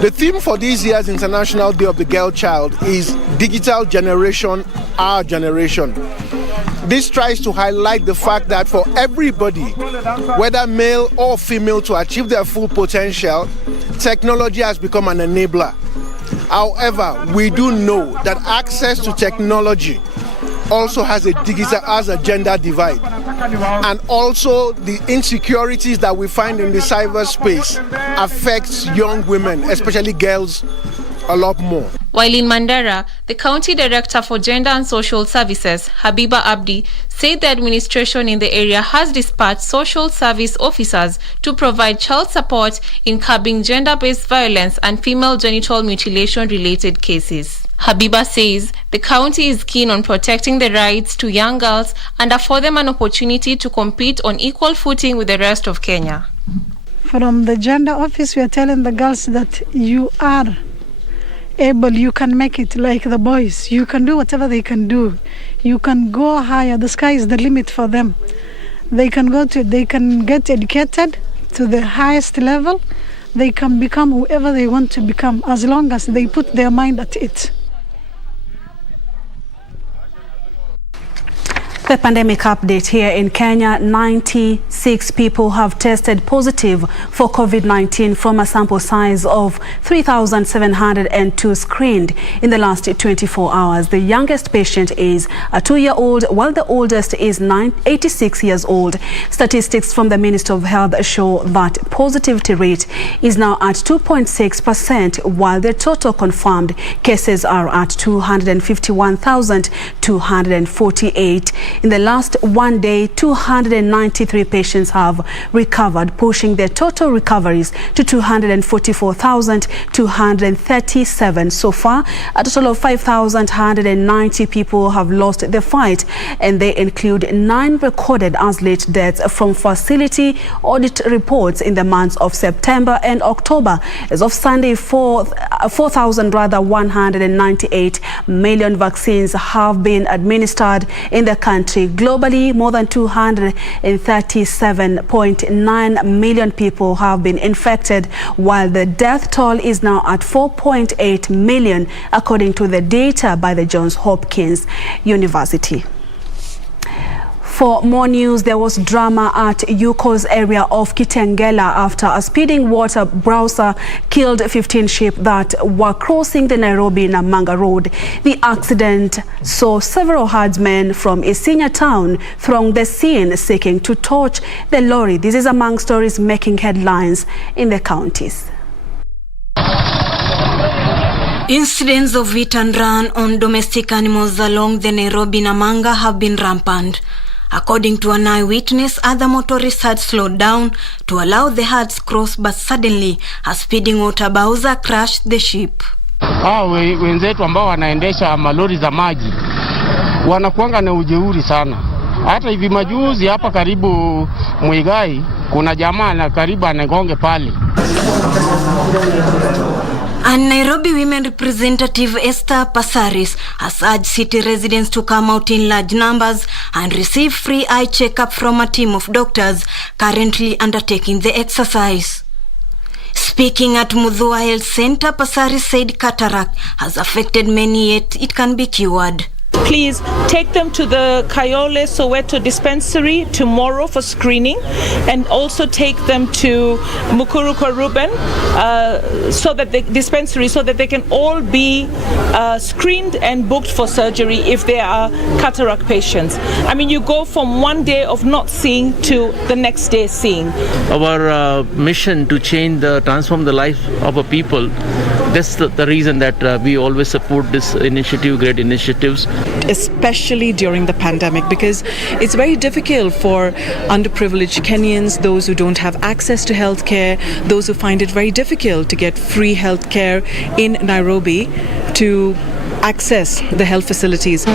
The theme for this year's International Day of the Girl Child is Digital Generation, Our Generation. This tries to highlight the fact that for everybody, whether male or female, to achieve their full potential, technology has become an enabler. However, we do know that access to technology also has a gender divide, and also the insecurities that we find in the cyberspace affects young women, especially girls, a lot more. While in Mandera, the County Director for Gender and Social Services, Habiba Abdi, said the administration in the area has dispatched social service officers to provide child support in curbing gender-based violence and female genital mutilation-related cases. Habiba says the county is keen on protecting the rights to young girls and afford them an opportunity to compete on equal footing with the rest of Kenya. From the gender office, we are telling the girls that you are able, you can make it like the boys. You can do whatever they can do. You can go higher. The sky is the limit for them. they can get educated to the highest level. They can become whoever they want to become as long as they put their mind at it. The pandemic update here in Kenya. 96 people have tested positive for COVID-19 from a sample size of 3,702 screened in the last 24 hours. The youngest patient is a 2-year-old, while the oldest is 86 years old. Statistics from the Ministry of Health show that positivity rate is now at 2.6%, while the total confirmed cases are at 251,248. In the last one day, 293 patients have recovered, pushing their total recoveries to 244,237. So far, a total of 5,190 people have lost the fight, and they include 9 recorded as late deaths from facility audit reports in the months of September and October. As of Sunday, 198 million vaccines have been administered in the country. Globally, more than 237.9 million people have been infected, while the death toll is now at 4.8 million, according to the data by the Johns Hopkins University. For more news, there was drama at Yuko's area of Kitengela after a speeding water browser killed 15 sheep that were crossing the Nairobi-Namanga Road. The accident saw several herdsmen from Isinya town throng the scene seeking to torch the lorry. This is among stories making headlines in the counties. Incidents of hit and run on domestic animals along the Nairobi-Namanga have been rampant. According to an eyewitness, other motorists had slowed down to allow the herds cross, but suddenly a speeding water bowser crashed the sheep. Wenzetu ambao wanaendesha malori za maji wanakuanga na ujeuri sana. Hata hivi majuzi hapa karibu Muigai kuna jamaa na karibu anagonge pale. And Nairobi women representative Esther Passaris has urged city residents to come out in large numbers and receive free eye checkup from a team of doctors currently undertaking the exercise. Speaking at Muthua Health Center, Passaris said cataract has affected many, yet it can be cured. Please take them to the Kayole Soweto dispensary tomorrow for screening, and also take them to Mukuru Ruben so that the dispensary, so that they can all be screened and booked for surgery if they are cataract patients. I mean, you go from one day of not seeing to the next day seeing. Our mission to transform the life of a people. That's the reason that we always support this initiative, great initiatives. Especially during the pandemic, because it's very difficult for underprivileged Kenyans, those who don't have access to healthcare, those who find it very difficult to get free healthcare in Nairobi, to access the health facilities.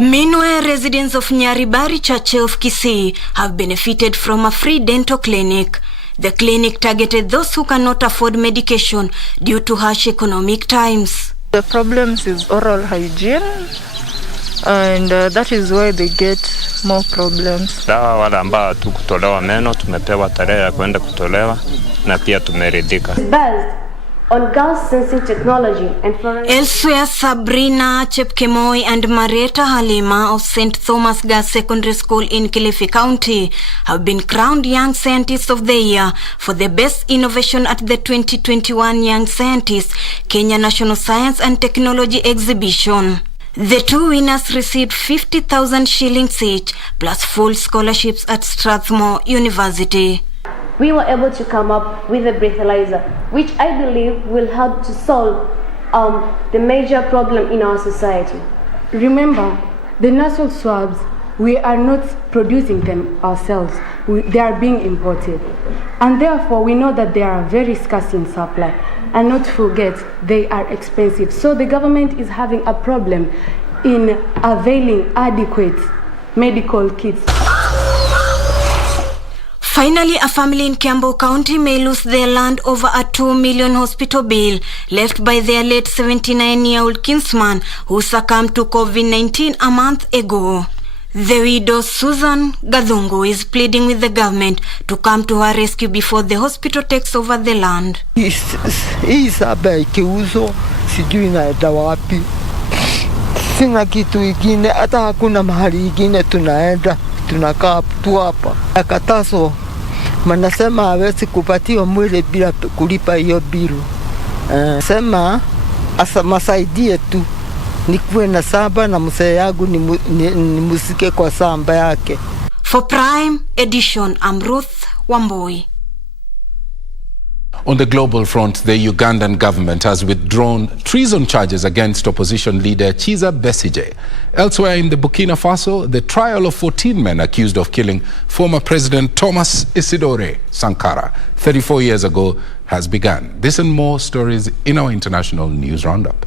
Meanwhile, residents of Nyaribari Church of Kisii have benefited from a free dental clinic. The clinic targeted those who cannot afford medication due to harsh economic times. The problems is oral hygiene, and that is why they get more problems. Dawa wale ambao tu kutolewa meno tumepewa tarehe ya kwenda kutolewa na pia tumeridhika. On girls sensing technology and elsewhere, Sabrina Chepkemoi and Marietta Halima of St. Thomas Girls Secondary School in Kilifi County have been crowned Young Scientists of the Year for the best innovation at the 2021 Young Scientists Kenya National Science and Technology Exhibition. The two winners received 50,000 shillings each, plus full scholarships at Strathmore University. We were able to come up with a breathalyzer, which I believe will help to solve the major problem in our society. Remember, the nasal swabs, we are not producing them ourselves. They are being imported. And therefore, we know that they are very scarce in supply. And not forget, they are expensive. So the government is having a problem in availing adequate medical kits. Finally, a family in Kiambu County may lose their land over a 2 million hospital bill left by their late 79-year-old kinsman who succumbed to COVID-19 a month ago. The widow Susan Gadhungu is pleading with the government to come to her rescue before the hospital takes over the land. Hii saba ikiuzwa sijui naenda wapi. Sina kitu ingine, hata hakuna mahali ingine tunaenda, tunakaa tu hapa. Akataso manasema hawezi kupatiwa mwili bila kulipa hiyo bilu. Sema masaidie tu nikuwe na samba na mzee yangu ni musike kwa samba yake. For Prime Edition, I'm Ruth Wamboi. On the global front, the Ugandan government has withdrawn treason charges against opposition leader Kizza Besigye. Elsewhere in the Burkina Faso, the trial of 14 men accused of killing former President Thomas Isidore Sankara 34 years ago has begun. This and more stories in our international news roundup.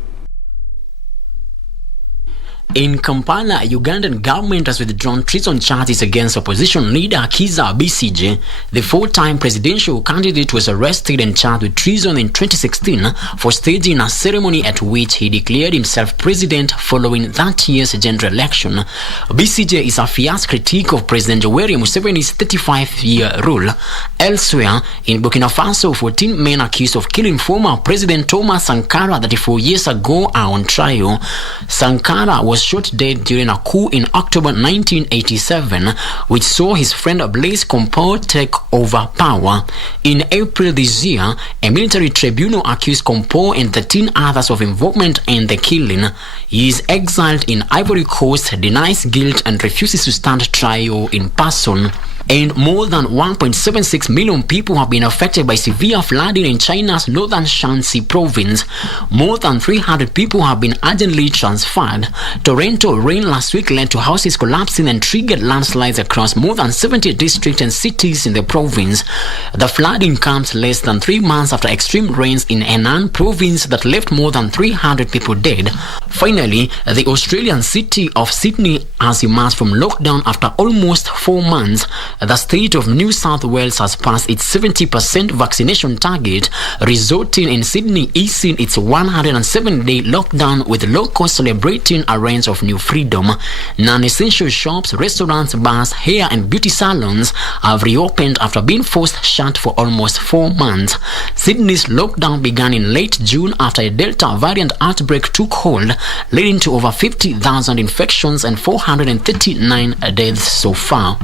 In Kampala, Ugandan government has withdrawn treason charges against opposition leader Kizza Besigye. The four-time presidential candidate was arrested and charged with treason in 2016 for staging a ceremony at which he declared himself president following that year's general election. Besigye is a fierce critique of President Yoweri Museveni's 35-year rule. Elsewhere, in Burkina Faso, 14 men accused of killing former President Thomas Sankara 34 years ago are on trial. Sankara was shot dead during a coup in October 1987, which saw his friend Blaise Compaoré take over power. In April this year, a military tribunal accused Compaoré and 13 others of involvement in the killing. He is exiled in Ivory Coast, denies guilt, and refuses to stand trial in person. And more than 1.76 million people have been affected by severe flooding in China's northern Shanxi province. More than 300 people have been urgently transferred. Torrential rain last week led to houses collapsing and triggered landslides across more than 70 districts and cities in the province. The flooding comes less than 3 months after extreme rains in Henan province that left more than 300 people dead. Finally, the Australian city of Sydney has emerged from lockdown after almost 4 months. The state of New South Wales has passed its 70% vaccination target, resulting in Sydney easing its 107-day lockdown, with locals celebrating a range of new freedom. Non-essential shops, restaurants, bars, hair and beauty salons have reopened after being forced shut for almost 4 months. Sydney's lockdown began in late June after a Delta variant outbreak took hold, leading to over 50,000 infections and 439 deaths so far.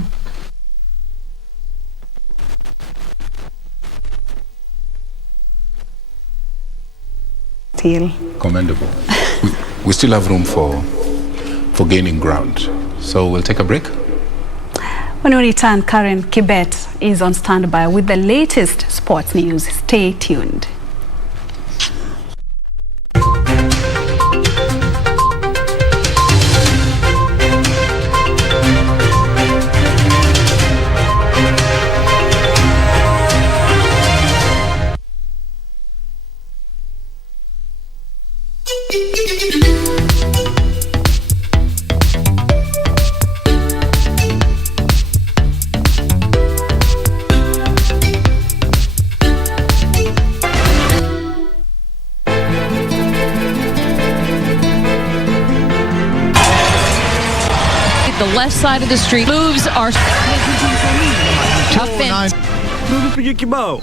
Commendable. We still have room for gaining ground. So we'll take a break. When we return, Karen Kibet is on standby with the latest sports news. Stay tuned. The left side of the street moves are tough and nipige kibao.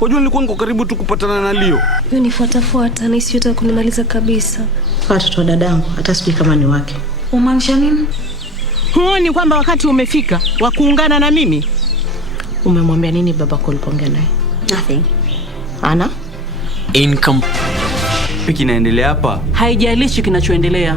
Wajua nilikuwa niko karibu tu kupatana na Leo. Yeye nifuatafuata na isiyo hata kunimaliza kabisa. Watoto wa dadangu hata sijui kama ni wake. Umaanisha nini? Huoni kwamba wakati umefika wa kuungana na mimi? Umemwambia nini babako ulipoongea naye? Nothing. Ana? Income. Piki inaendelea hapa. Haijalishi kinachoendelea.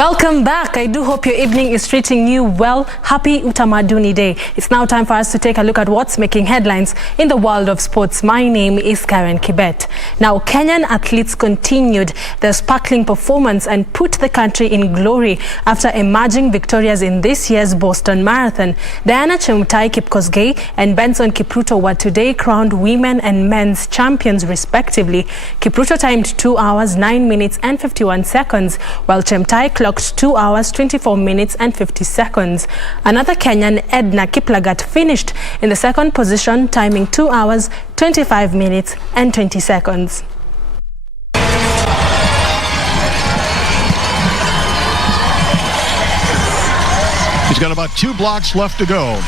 Welcome back. I do hope your evening is treating you well. Happy Utamaduni Day. It's now time for us to take a look at what's making headlines in the world of sports. My name is Karen Kibet. Now, Kenyan athletes continued their sparkling performance and put the country in glory after emerging victorious in this year's Boston Marathon. Diana Chemutai Kipkosgei and Benson Kipruto were today crowned women and men's champions respectively. Kipruto timed 2 hours, 9 minutes and 51 seconds, while Chemutai clocked 2 hours, 24 minutes and 50 seconds. Another Kenyan, Edna Kiplagat, finished in the second position, timing 2 hours, 25 minutes and 20 seconds. He's got about 2 blocks left to go.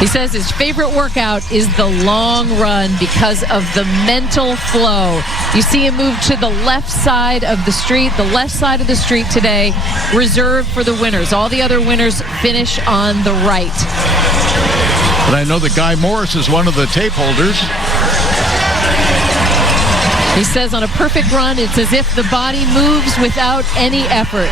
He says his favorite workout is the long run because of the mental flow. You see him move to the left side of the street. The left side of the street today reserved for the winners. All the other winners finish on the right. But I know that Guy Morris is one of the tape holders. He says on a perfect run, it's as if the body moves without any effort.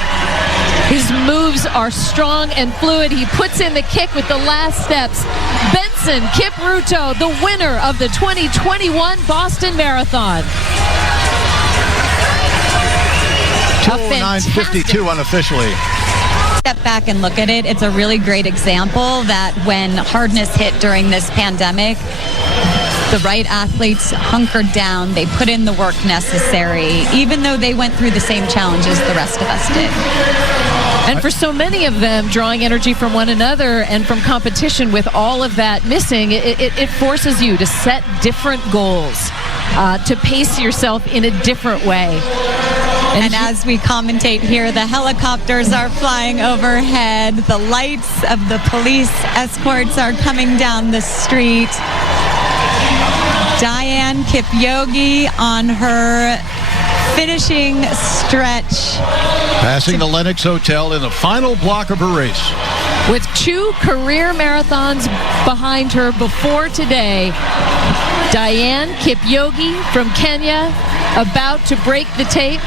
His moves are strong and fluid. He puts in the kick with the last steps. Benson Kipruto, the winner of the 2021 Boston Marathon. 2:09:52 unofficially. Step back and look at it. It's a really great example that when hardness hit during this pandemic, the right athletes hunkered down. They put in the work necessary, even though they went through the same challenges the rest of us did. And for so many of them, drawing energy from one another and from competition with all of that missing, it forces you to set different goals, to pace yourself in a different way. And as we commentate here, the helicopters are flying overhead. The lights of the police escorts are coming down the street. Diane Kipyogi on her finishing stretch. Passing the Lenox Hotel in the final block of her race. With 2 career marathons behind her before today, Diane Kipyogi from Kenya about to break the tape.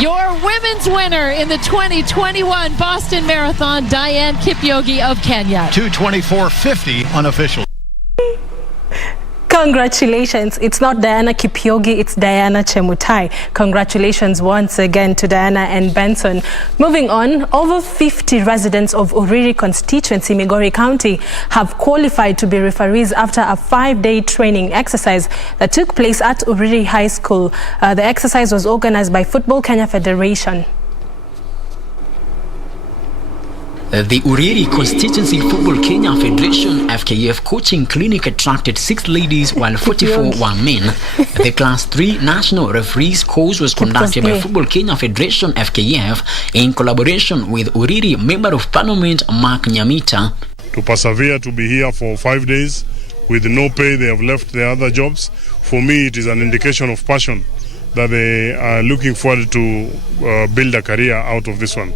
Your women's winner in the 2021 Boston Marathon, Diane Kipyogi of Kenya. 2:24:50 unofficial. Congratulations. It's not Diana Kipyogi, it's Diana Chemutai. Congratulations once again to Diana and Benson. Moving on, over 50 residents of Uriri constituency, Migori County, have qualified to be referees after a 5-day training exercise that took place at Uriri High School. The exercise was organized by Football Kenya Federation. The Uriri Constituency Football Kenya Federation FKF coaching clinic attracted 6 ladies while 44 were men. The Class 3 National Referees course was conducted by Football Kenya Federation FKF in collaboration with Uriri Member of Parliament Mark Nyamita. To persevere, to be here for 5 days with no pay, they have left their other jobs. For me, it is an indication of passion that they are looking forward to build a career out of this one.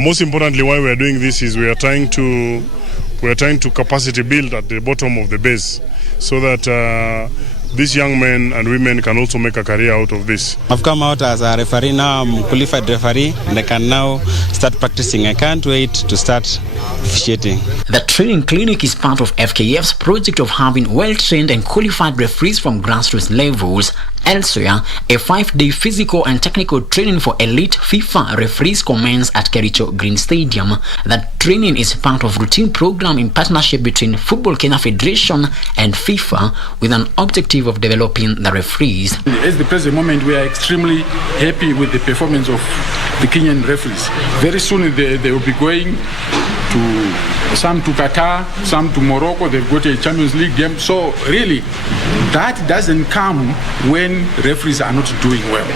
Most importantly, why we are doing this is we are trying to capacity build at the bottom of the base, so that these young men and women can also make a career out of this. I've come out as a referee now. I'm a qualified referee and I can now start practicing. I can't wait to start officiating. The training clinic is part of FKF's project of having well-trained and qualified referees from grassroots levels. Elsewhere, a 5-day physical and technical training for elite FIFA referees commenced at Kericho Green Stadium. That training is part of routine program in partnership between Football Kenya Federation and FIFA with an objective of developing the referees. At the present moment, we are extremely happy with the performance of the Kenyan referees. Very soon they will be going to some to Qatar, some to Morocco. They've got a Champions League game. So really, that doesn't come when referees are not doing well.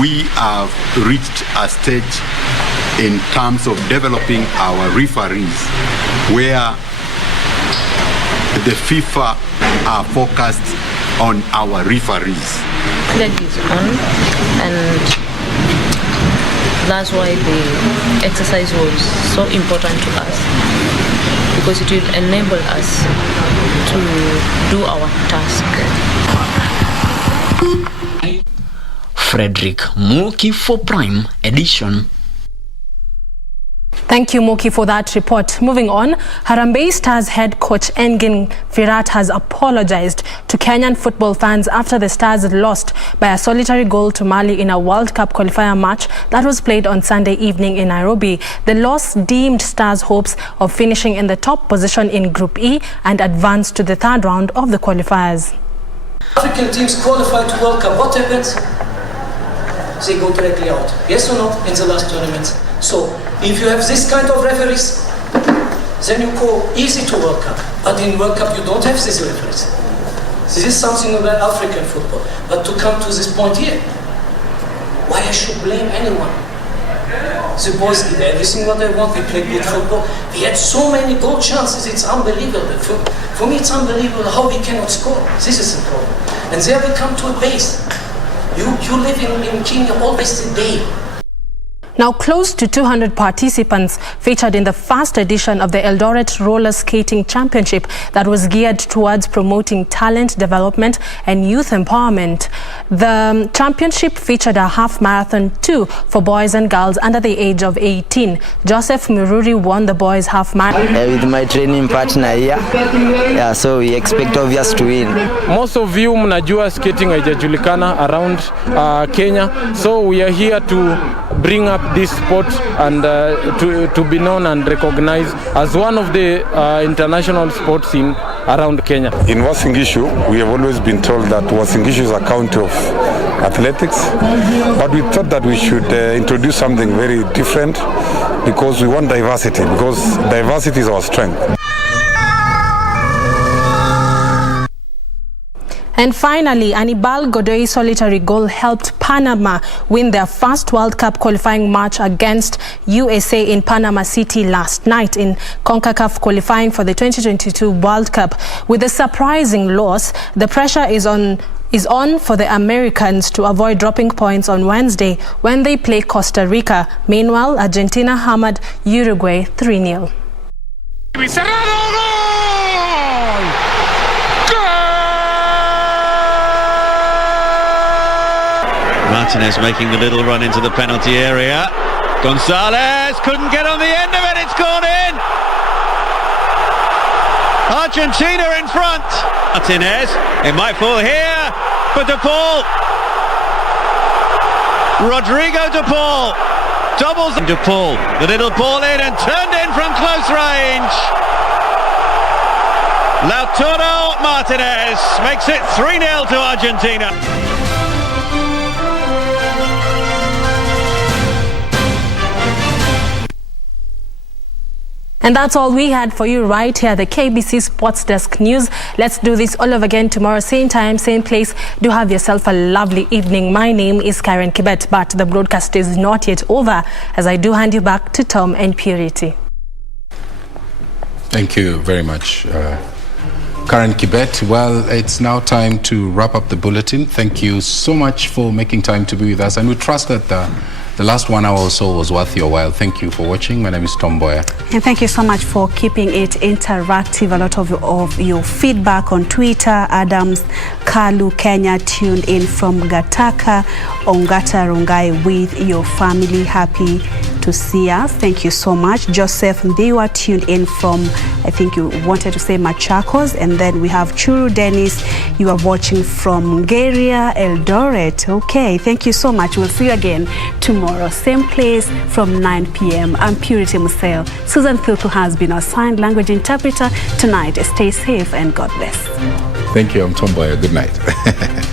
We have reached a stage in terms of developing our referees where the FIFA are focused on our referees. That is on, and that's why the exercise was so important to us, because it will enable us to do our task. Frederick Muki for Prime Edition. Thank you, Moki, for that report. Moving on, Harambee Stars head coach Engin Firat has apologized to Kenyan football fans after the Stars lost by a solitary goal to Mali in a World Cup qualifier match that was played on Sunday evening in Nairobi. The loss dimmed Stars' hopes of finishing in the top position in Group E and advance to the third round of the qualifiers. African teams qualify to World Cup. What happens? They go directly out. Yes or no? In the last tournaments. So, if you have this kind of referees, then you go easy to World Cup. But in World Cup, you don't have these referees. This is something about African football. But to come to this point here, why I should blame anyone? The boys did everything what they want. We played good football. We had so many goal chances. It's unbelievable. For me, it's unbelievable how we cannot score. This is the problem. And there we come to a base. You live in Kenya always a day. Now, close to 200 participants featured in the first edition of the Eldoret Roller Skating Championship that was geared towards promoting talent development and youth empowerment. The championship featured a half marathon too for boys and girls under the age of 18. Joseph Mururi won the boys half marathon. With my training partner here, so we expect obvious to win. Most of you mnajua skating haijajulikana around Kenya, so we are here to bring up this sport and to be known and recognized as one of the international sports in around Kenya. In Uasin Gishu, we have always been told that Uasin Gishu is a county of athletics, but we thought that we should introduce something very different because we want diversity, because diversity is our strength. And finally, Anibal Godoy's solitary goal helped Panama win their first World Cup qualifying match against USA in Panama City last night in CONCACAF qualifying for the 2022 World Cup. With a surprising loss, the pressure is on for the Americans to avoid dropping points on Wednesday when they play Costa Rica. Meanwhile, Argentina hammered Uruguay 3-0. Martinez making the little run into the penalty area. Gonzalez couldn't get on the end of it. It's gone in. Argentina in front. Martinez. It might fall here for De Paul. Rodrigo De Paul doubles. De Paul. The little ball in and turned in from close range. Lautaro Martinez makes it 3-0 to Argentina. And that's all we had for you right here at the KBC Sports Desk News. Let's do this all over again tomorrow, same time, same place. Do have yourself a lovely evening. My name is Karen Kibet, but the broadcast is not yet over as I do hand you back to Tom and Purity. Thank you very much, Karen Kibet. Well, it's now time to wrap up the bulletin. Thank you so much for making time to be with us, and we trust that the last 1 hour or so was worth your while. Thank you for watching. My name is Mboya. And thank you so much for keeping it interactive. A lot of your feedback on Twitter. Adams Kalu Kenya tuned in from Gataka. Ongata Rongai with your family. Happy to see us. Thank you so much. Joseph Ndiwa tuned in from, I think you wanted to say Machakos. And then we have Churu Dennis. You are watching from Geria, Eldoret. Okay, thank you so much. We'll see you again tomorrow, same place from 9 p.m. I'm Purity Museo. Susan Philpo has been our sign language interpreter tonight. Stay safe and God bless. Thank you. I'm Tom Mboya. Good night.